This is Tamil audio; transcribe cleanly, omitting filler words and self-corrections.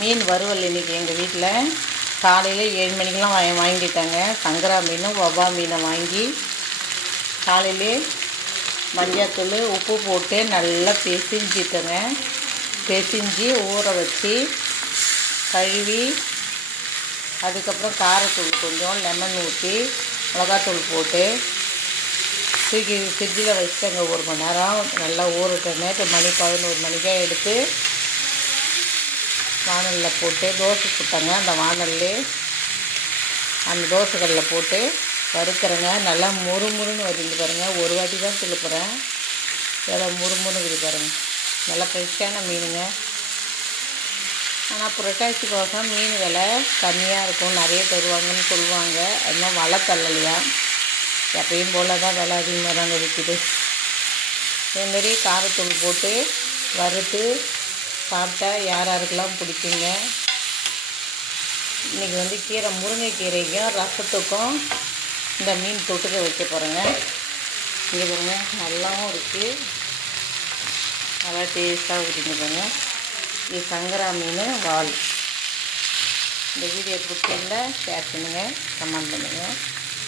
மீன் வறுவல் இன்றைக்கி எங்கள் வீட்டில் காலையில் 7 மணிக்கெலாம் வாங்கிட்டாங்க. சங்கரா மீனும் வவ்வா மீனை வாங்கி காலையிலே மஞ்சத்தூள் உப்பு போட்டு நல்லா பிசைஞ்சிட்டேங்க. பிசைஞ்சி ஊற வச்சு கழுவி அதுக்கப்புறம் காரத்தூள் கொஞ்சம் லெமன் ஊற்றி மிளகாத்தூள் போட்டு தூக்கி ஃப்ரிட்ஜில் வச்சுட்டேங்க. 1 மணி நேரம் நல்லா ஊறட்டேங்க. இப்போ மணி 11 மணிக்கே எடுத்து வானலில் போட்டு தோசை சுட்டாங்க. அந்த வானல்லே அந்த தோசைக்கல்லில் போட்டு வறுக்கிறேங்க. நல்லா முறுமுறுன்னு வருது பாருங்கள். ஒரு வாட்டி தான் திருப்புறேன். எவ்வளோ முறுமுறுன்னு இருக்குது பாருங்கள். நல்லா ஃப்ரெஷ்ஷான மீனுங்க. ஆனால் புரட்டாசி மாதம் மீன் விலை கம்மியாக இருக்கும், நிறைய தருவாங்கன்னு சொல்லுவாங்க. இன்னும் வலை தள்ளலையா, எப்பயும் போல் தான் விலை அதிகமாக தாங்க விற்கிது. இதேமாரி காரத்தூள் போட்டு வறுத்து சாப்பிட்டா யாருக்கெல்லாம் பிடிக்குங்க. இன்றைக்கி கீரை முருங்கைக்கீரைக்கும் ரசத்துக்கும் இந்த மீன் தொட்டுக்க வைக்க போகிறேங்க. இங்கே பாருங்க, நல்லாவும் இருக்குது, நல்லா டேஸ்ட்டாக இருக்குங்க பாருங்க. இது சங்கரா மீன் வால். இந்த வீடியோ பிடிச்சிருந்தா ஷேர் பண்ணுங்கள், கமெண்ட் பண்ணுங்கள்.